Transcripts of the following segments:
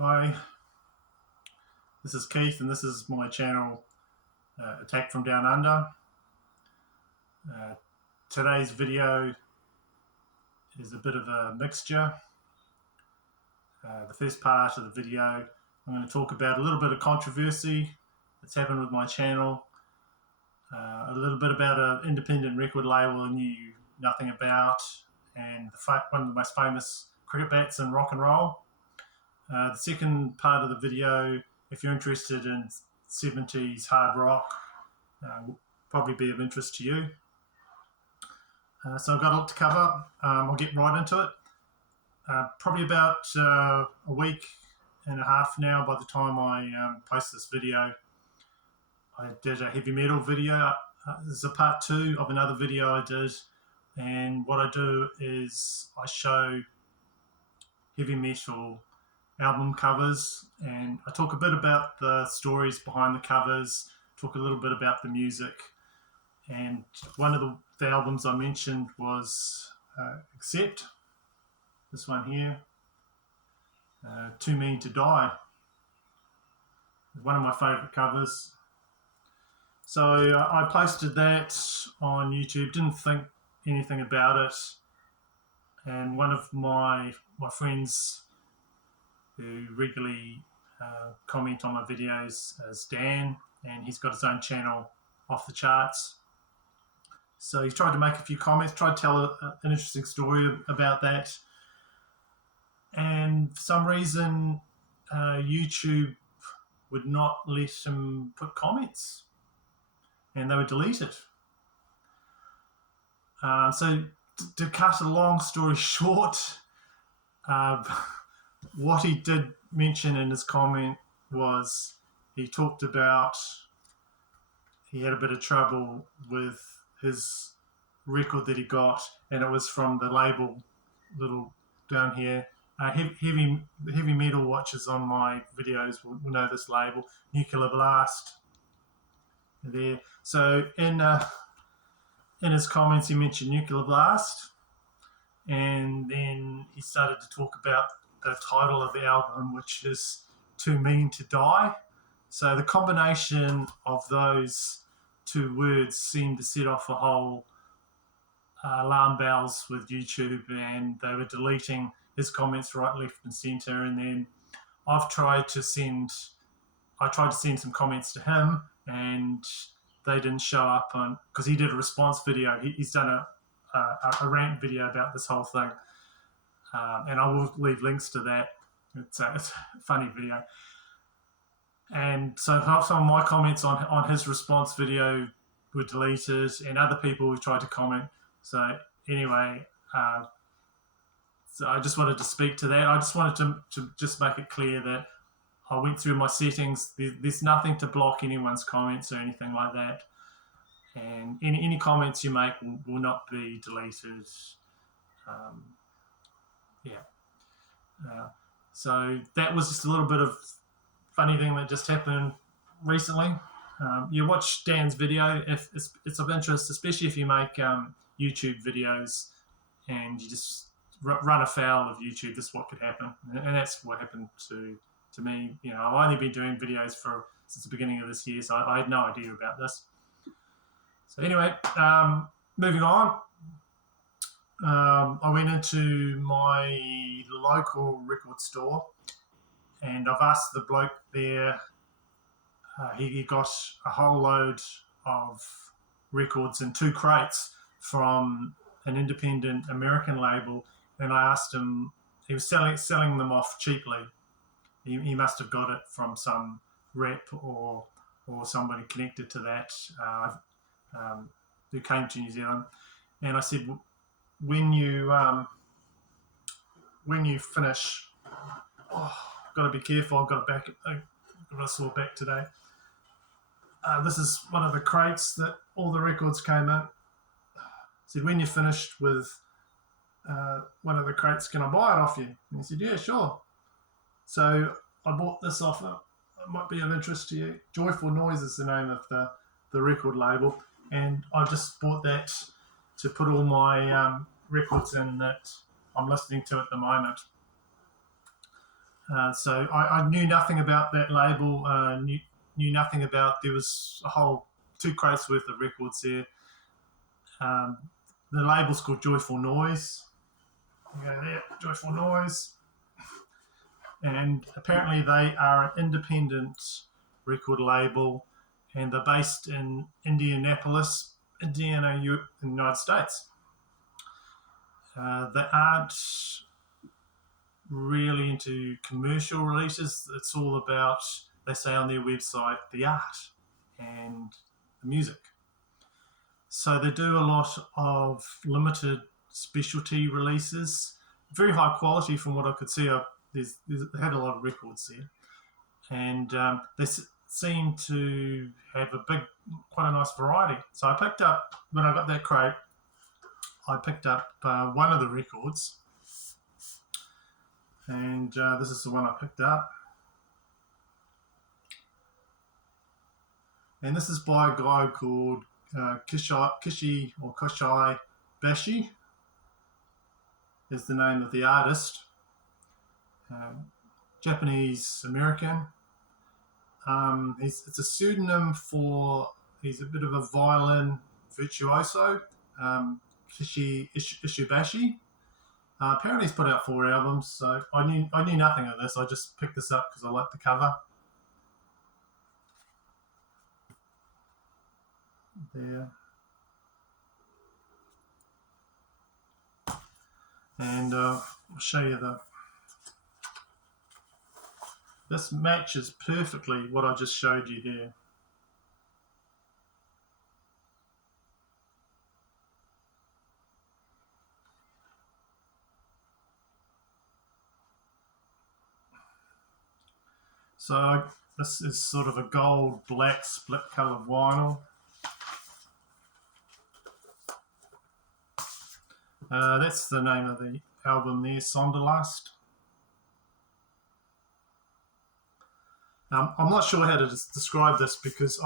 Hi, this is Keith and this is my channel Attack from Down Under. Today's video is a bit of a mixture. The first part of the video I'm going to talk about a little bit of controversy that's happened with my channel, a little bit about an independent record label I knew nothing about, and one of the most famous cricket bats in rock and roll. The second part of the video, if you're interested in 70s hard rock, will probably be of interest to you. So I've got a lot to cover. I'll get right into it. Probably about a week and a half now by the time I post this video. I did a heavy metal video. This is a part 2 of another video I did, and what I do is I show heavy metal album covers, and I talk a bit about the stories behind the covers, talk a little bit about the music. And one of the albums I mentioned was Accept, this one here, Too Mean to Die, one of my favourite covers. So I posted that on YouTube, didn't think anything about it, and one of my friends who regularly comment on my videos is Dan, and he's got his own channel, Off the Charts. So he's tried to make a few comments, tried to tell an interesting story about that, and for some reason YouTube would not let him put comments, and they were deleted. So to cut a long story short, what he did mention in his comment was he talked about he had a bit of trouble with his record that he got, and it was from the label little down here. Heavy metal watchers on my videos will know this label, Nuclear Blast. There. So in his comments he mentioned Nuclear Blast, and then he started to talk about the title of the album, which is Too Mean to Die. So the combination of those two words seemed to set off a whole alarm bells with YouTube, and they were deleting his comments right, left and centre. And then I tried to send some comments to him, and they didn't show up on, because he did a response video. He's done a rant video about this whole thing. And I will leave links to that. It's a funny video. And so some of my comments on his response video were deleted, and other people who tried to comment. So anyway, so I just wanted to speak to that. I just wanted to just make it clear that I went through my settings. There's nothing to block anyone's comments or anything like that. And any comments you make will not be deleted. So that was just a little bit of funny thing that just happened recently. You watch Dan's video if it's of interest, especially if you make YouTube videos and you just run afoul of YouTube. This is what could happen, and that's what happened to me. You know, I've only been doing videos since the beginning of this year, so I had no idea about this. So anyway, moving on. I went into my local record store, and I've asked the bloke there, he got a whole load of records in 2 crates from an independent American label, and I asked him, he was selling them off cheaply. He must have got it from some rep or somebody connected to that who came to New Zealand. And I said, when you finish, I've got to be careful. I've got a sore back today. This is one of the crates that all the records came in. I said, when you're finished with one of the crates, can I buy it off you? And he said, yeah, sure. So I bought this off. It might be of interest to you. Joyful Noise is the name of the record label, and I just bought that to put all my records in that I'm listening to at the moment. So I knew nothing about that label, knew nothing about, there was a whole 2 crates worth of records there. The label's called Joyful Noise. You go there, Joyful Noise. And apparently they are an independent record label, and they're based in Indianapolis, Indiana, in the United States. They aren't really into commercial releases. It's all about, they say on their website, the art and the music. So they do a lot of limited specialty releases, very high quality from what I could see. They had a lot of records there, and they seem to have quite a nice variety. So I picked up, when I got that crate, I picked up one of the records, and this is the one I picked up. And this is by a guy called Kishi Bashi is the name of the artist. Japanese American. It's a pseudonym for, he's a bit of a violin virtuoso, Kishi Bashi. Apparently he's put out 4 albums, so I knew nothing of this. I just picked this up because I like the cover. There. And I'll show you this matches perfectly what I just showed you there. So this is sort of a gold black split colored vinyl. That's the name of the album there, Sonderlust. I'm not sure how to describe this because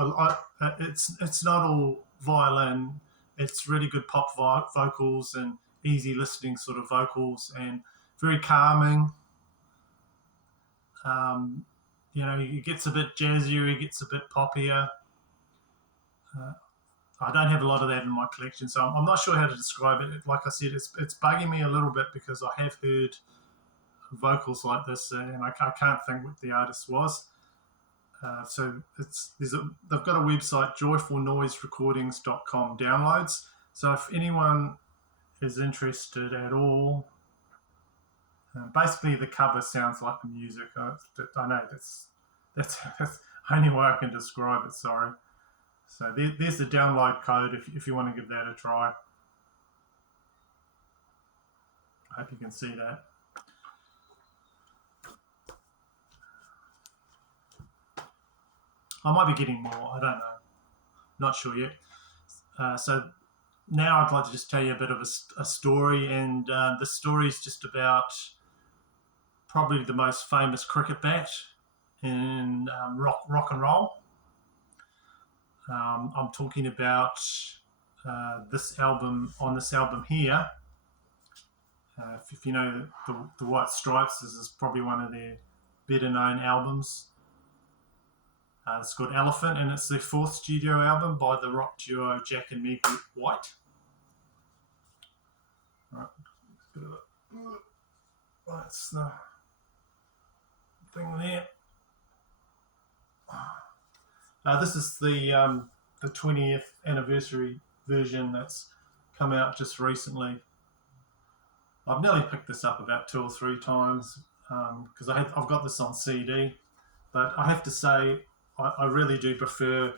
it's not all violin. It's really good pop vocals and easy listening sort of vocals, and very calming. It gets a bit jazzier, it gets a bit poppier. I don't have a lot of that in my collection, so I'm not sure how to describe it. Like I said, it's bugging me a little bit because I have heard vocals like this, and I can't think what the artist was. So they've got a website, joyfulnoiserecordings.com downloads. So if anyone is interested at all, basically the cover sounds like the music. I know that's the only way I can describe it. Sorry. So there's the download code if you want to give that a try. I hope you can see that. I might be getting more, I don't know. Not sure yet. So now I'd like to just tell you a bit of a story, and the story is just about probably the most famous cricket bat in rock and roll. I'm talking about this album here. If you know the White Stripes, this is probably one of their better known albums. It's called Elephant, and it's their 4th studio album by the rock duo Jack and Meg White. Right, that's the thing there. This is the 20th anniversary version that's come out just recently. I've nearly picked this up about 2 or 3 times because I've got this on CD, but I have to say I really do prefer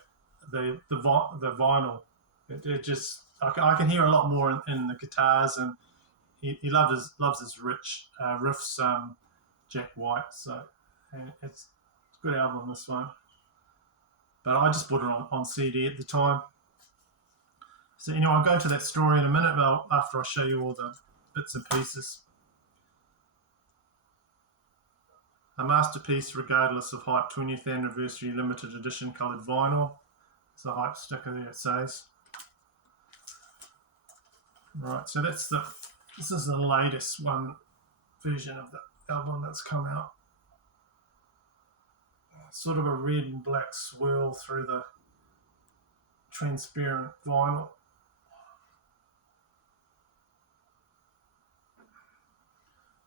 the vinyl. It just I can hear a lot more in the guitars, and he loves his rich riffs, Jack White. So it's a good album, this one. But I just bought it on CD at the time. So I'll go to that story in a minute, but after I show you all the bits and pieces. A masterpiece regardless of hype, 20th anniversary limited edition coloured vinyl. There's a hype sticker there, it says. Right, so this is the latest version of the album that's come out. sort of a red and black swirl through the transparent vinyl.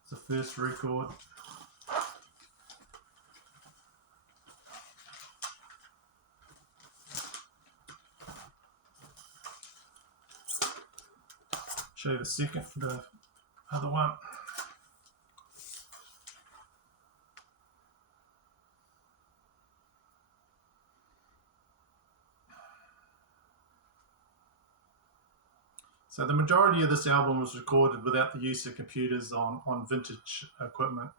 It's the first record. Show you the other one. So the majority of this album was recorded without the use of computers on vintage equipment.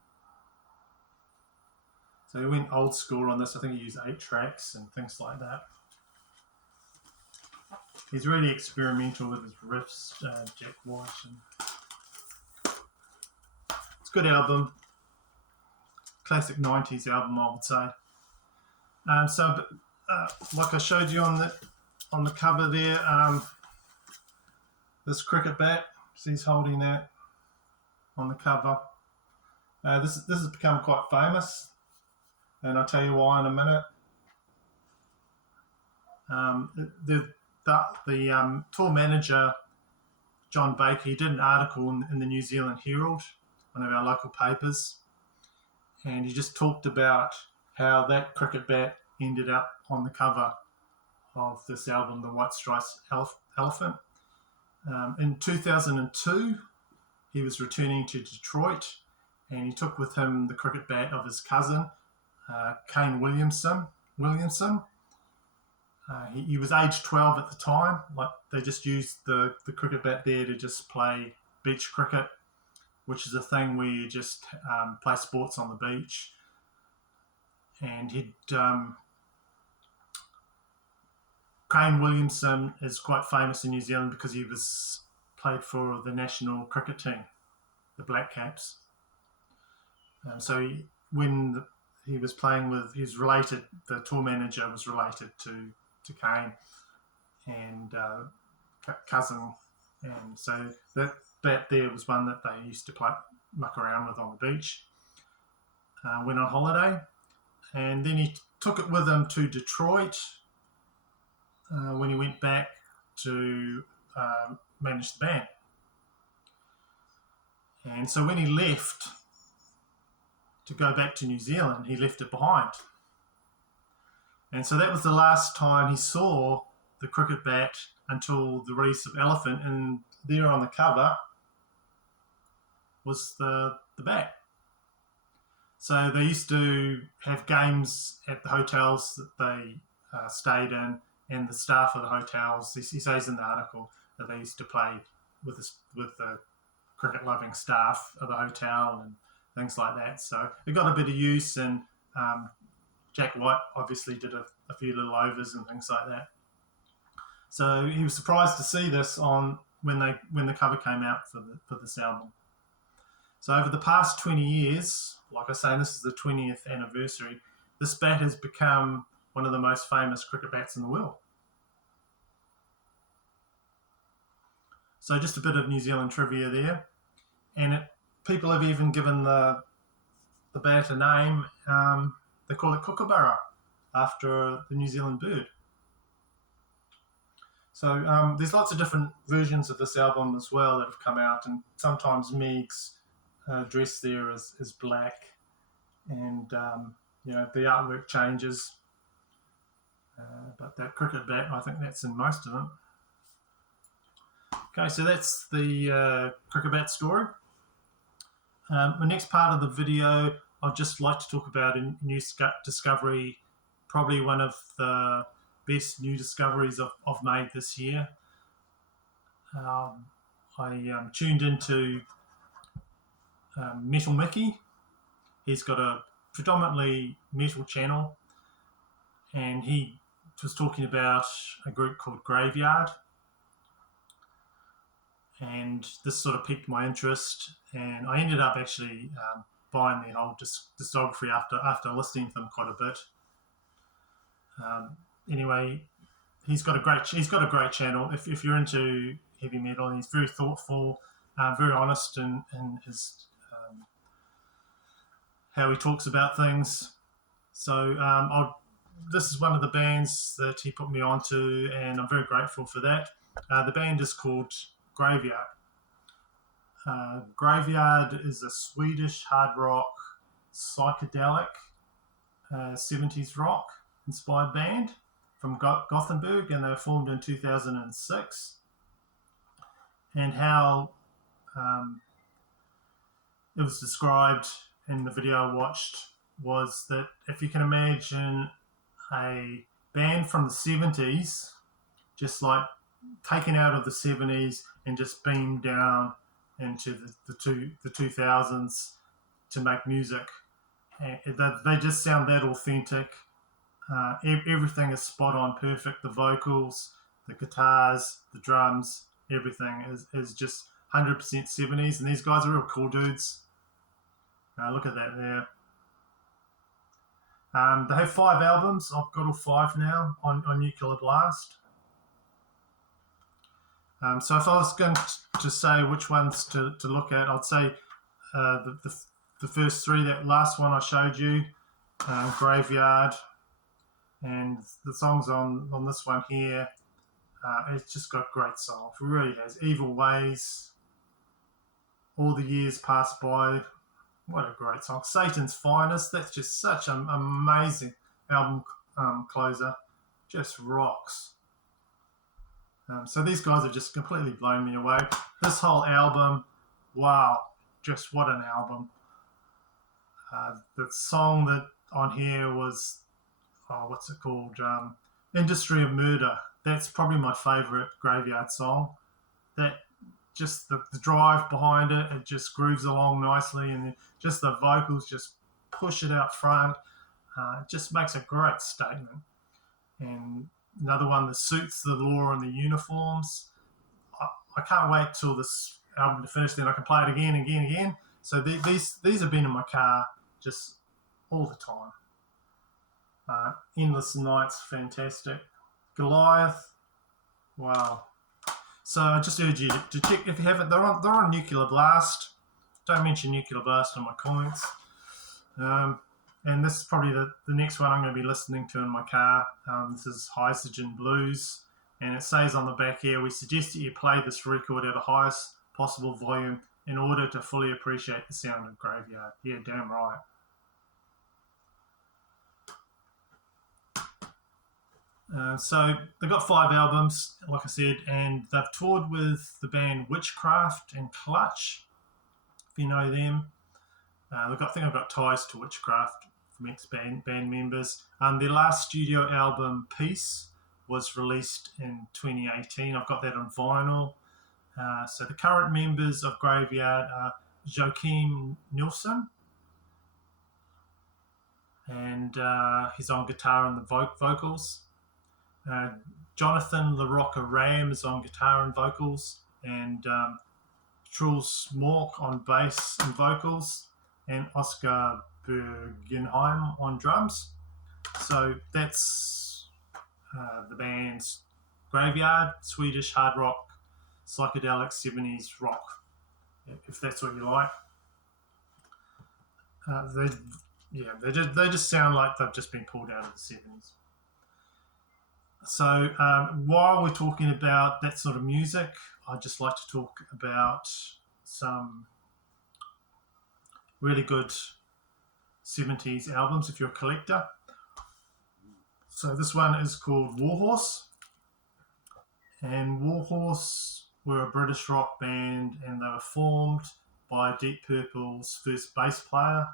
So he went old school on this. I think he used 8 tracks and things like that. He's really experimental with his riffs, Jack White. It's a good album. Classic 90s album, I would say. Like I showed you on the cover there, this cricket bat, so he's holding that on the cover. This has become quite famous, and I'll tell you why in a minute. The tour manager, John Baker, he did an article in the New Zealand Herald, one of our local papers, and he just talked about how that cricket bat ended up on the cover of this album, The White Stripes Elephant. In 2002, he was returning to Detroit, and he took with him the cricket bat of his cousin, Kane Williamson. He was age 12 at the time. Like, they just used the cricket bat there to just play beach cricket, which is a thing where you just play sports on the beach. And Kane Williamson is quite famous in New Zealand because he played for the national cricket team, the Black Caps. So when he was playing with, the tour manager was related to Kane and cousin, and so that there was one that they used to muck around with on the beach. Went on holiday, and then he took it with him to Detroit when he went back to manage the band. And so when he left to go back to New Zealand, he left it behind. And so that was the last time he saw the cricket bat until the release of Elephant, and there on the cover was the bat. So they used to have games at the hotels that they stayed in, and the staff of the hotels, he says in the article that they used to play with the cricket-loving staff of the hotel and things like that. So it got a bit of use, and Jack White obviously did a few little overs and things like that. So he was surprised to see this when the cover came out for this album. So over the past 20 years, like I say, this is the 20th anniversary, this bat has become one of the most famous cricket bats in the world. So just a bit of New Zealand trivia there. And people have even given the bat a name. They call it Kookaburra, after the New Zealand bird. So there's lots of different versions of this album as well that have come out, and sometimes Meg's dress there is black, and the artwork changes. But that cricket bat, I think that's in most of them. Okay, so that's the cricket bat story. The next part of the video, I'd just like to talk about a new discovery, probably one of the best new discoveries I've made this year. I tuned into Metal Mickey. He's got a predominantly metal channel, and he was talking about a group called Graveyard, and this sort of piqued my interest, and I ended up actually buying the whole discography after listening to them quite a bit. Anyway, he's got a great channel. If you're into heavy metal, he's very thoughtful, very honest in his how he talks about things. So this is one of the bands that he put me onto, and I'm very grateful for that. The band is called Graveyard. Graveyard is a Swedish hard rock, psychedelic 70s rock inspired band from Gothenburg, and they were formed in 2006. And how it was described in the video I watched was that if you can imagine a band from the 70s, just like taken out of the 70s and just beamed down into the 2000s to make music. And they just sound that authentic. Everything is spot on, perfect. The vocals, the guitars, the drums, everything is just 100% 70s. And these guys are real cool dudes. Look at that there. They have 5 albums. I've got all 5 now on Nuclear Blast. So if I was going to say which ones to look at, I'd say the first 3, that last one I showed you, Graveyard, and the songs on this one here, it's just got great songs. It really has. Evil Ways, All the Years Passed By. What a great song. Satan's Finest. That's just such an amazing album closer. Just rocks. So these guys have just completely blown me away. This whole album, wow, just what an album. The song that on here was, what's it called? Industry of Murder. That's probably my favourite Graveyard song. That just the drive behind it, it just grooves along nicely, and just the vocals just push it out front. It just makes a great statement. And another one, The Suits, the Law, and the Uniforms. I can't wait till this album to finish, then I can play it again. So these have been in my car just all the time. Endless Nights, fantastic. Goliath, wow. So I just urge you to check if you haven't. They're on Nuclear Blast. Don't mention Nuclear Blast in my comments. And this is probably the next one I'm going to be listening to in my car. This is Hydrogen Blues. And it says on the back here, we suggest that you play this record at the highest possible volume in order to fully appreciate the sound of Graveyard. Yeah, damn right. So they've got 5 albums, like I said, and they've toured with the band Witchcraft and Clutch, if you know them. I think I've got ties to Witchcraft from ex-band members. Their last studio album, Peace, was released in 2018. I've got that on vinyl. So the current members of Graveyard are Joakim Nilsson, and he's on guitar and the vocals. Jonathan LaRocca Ram is on guitar and vocals, and Truls Mork on bass and vocals, and Oscar Bergenheim on drums. So that's the band's Graveyard, Swedish hard rock, psychedelic 70s rock, if that's what you like. They just sound like they've just been pulled out of the 70s. So while we're talking about that sort of music, I'd just like to talk about some really good 70s albums if you're a collector. So this one is called Warhorse. And Warhorse were a British rock band, and they were formed by Deep Purple's first bass player,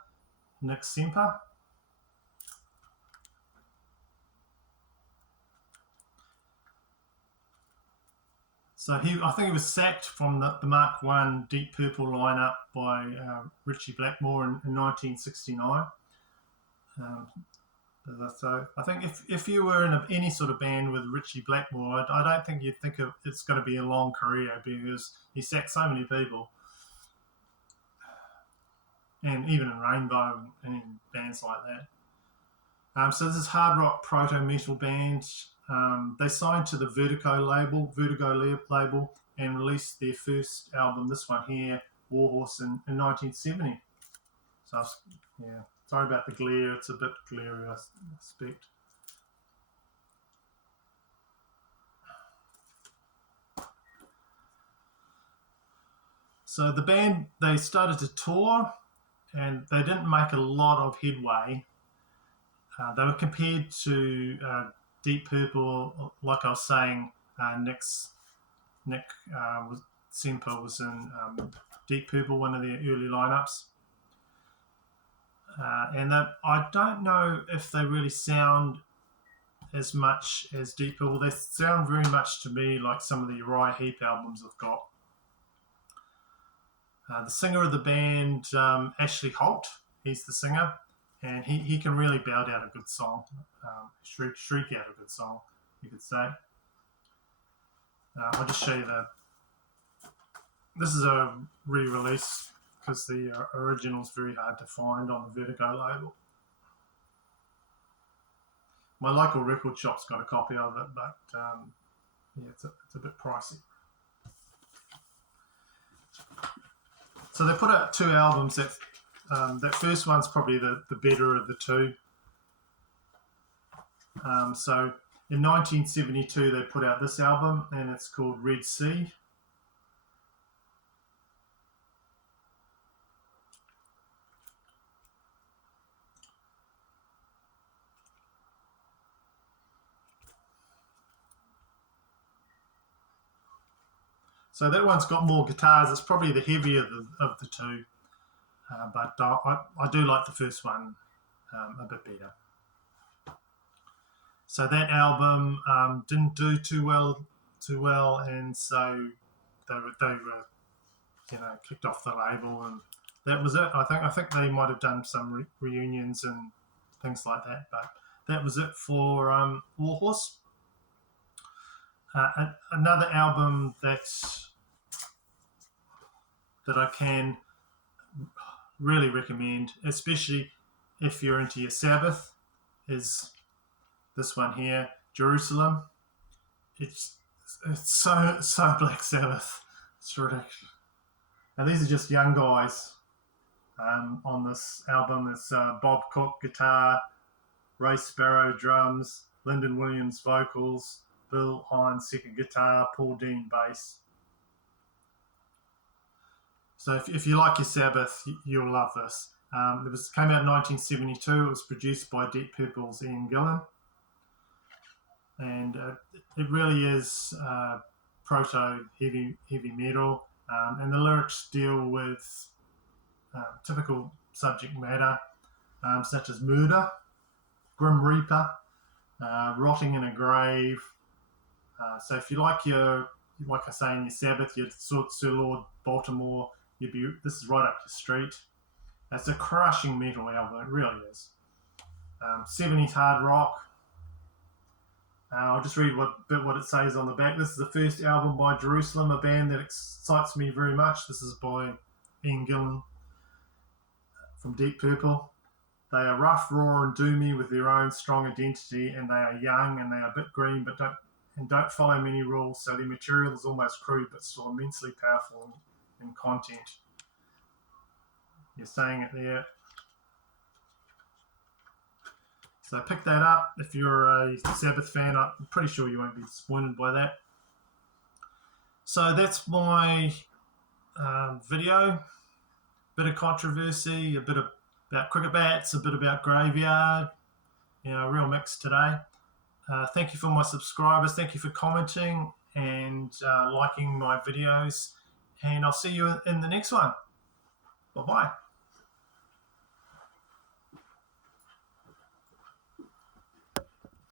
Nick Semper. So I think he was sacked from the Mark I Deep Purple lineup by Richie Blackmore in 1969. So I think if you were in any sort of band with Richie Blackmore, I don't think you'd think it's going to be a long career, because he sacked so many people. And even in Rainbow and bands like that. So this is hard rock proto-metal band. They signed to the Vertigo label, and released their first album, this one here, Warhorse, in 1970. So yeah. Sorry about the glare, it's a bit glary, I expect. So the band, they started to tour and they didn't make a lot of headway. They were compared to Deep Purple, like I was saying. Nick Semper was in Deep Purple, one of their early lineups. And I don't know if they really sound as much as Deep Purple. They sound very much to me like some of the Uriah Heep albums have got. The singer of the band, Ashley Holt, he's the singer, and he can really belt out a good song, shriek out a good song, you could say. I'll just show you this is a re-release because the original's very hard to find on the Vertigo label. My local record shop's got a copy of it, but yeah, it's a bit pricey. So they put out 2 albums. That first one's probably the better of the 2. So in 1972 they put out this album, and it's called Red Sea. So that one's got more guitars. It's probably the heavier of the 2, but I do like the first one a bit better. So that album didn't do too well, and so they were kicked off the label, and that was it. I think they might have done some reunions and things like that, but that was it for Warhorse. Another album that I can really recommend, especially if you're into your Sabbath, is this one here, Jerusalem. It's so Black Sabbath. It's ridiculous. And these are just young guys on this album. It's Bob Cook guitar, Ray Sparrow drums, Lyndon Williams vocals, Bill Hines second guitar, Paul Dean bass. So if you like your Sabbath, you'll love this. It came out in 1972. It was produced by Deep Purple's Ian Gillan. And it really is proto heavy metal. And the lyrics deal with typical subject matter, such as murder, Grim Reaper, rotting in a grave. So if you like like I say, in your Sabbath, your Sir Lord Baltimore, this is right up your street. It's a crushing metal album, it really is. 70s hard rock. I'll just read what it says on the back. This is the first album by Jerusalem, a band that excites me very much. This is by Ian Gillan from Deep Purple. They are rough, raw, and doomy with their own strong identity, and they are young and they are a bit green, but don't follow many rules. So their material is almost crude, but still immensely powerful in content. You're saying it there. So pick that up if you're a Sabbath fan. I'm pretty sure you won't be disappointed by that. So that's my video. Bit of controversy, a bit about cricket bats, a bit about graveyard. A real mix today. Thank you for my subscribers. Thank you for commenting and liking my videos. And I'll see you in the next one. Bye-bye.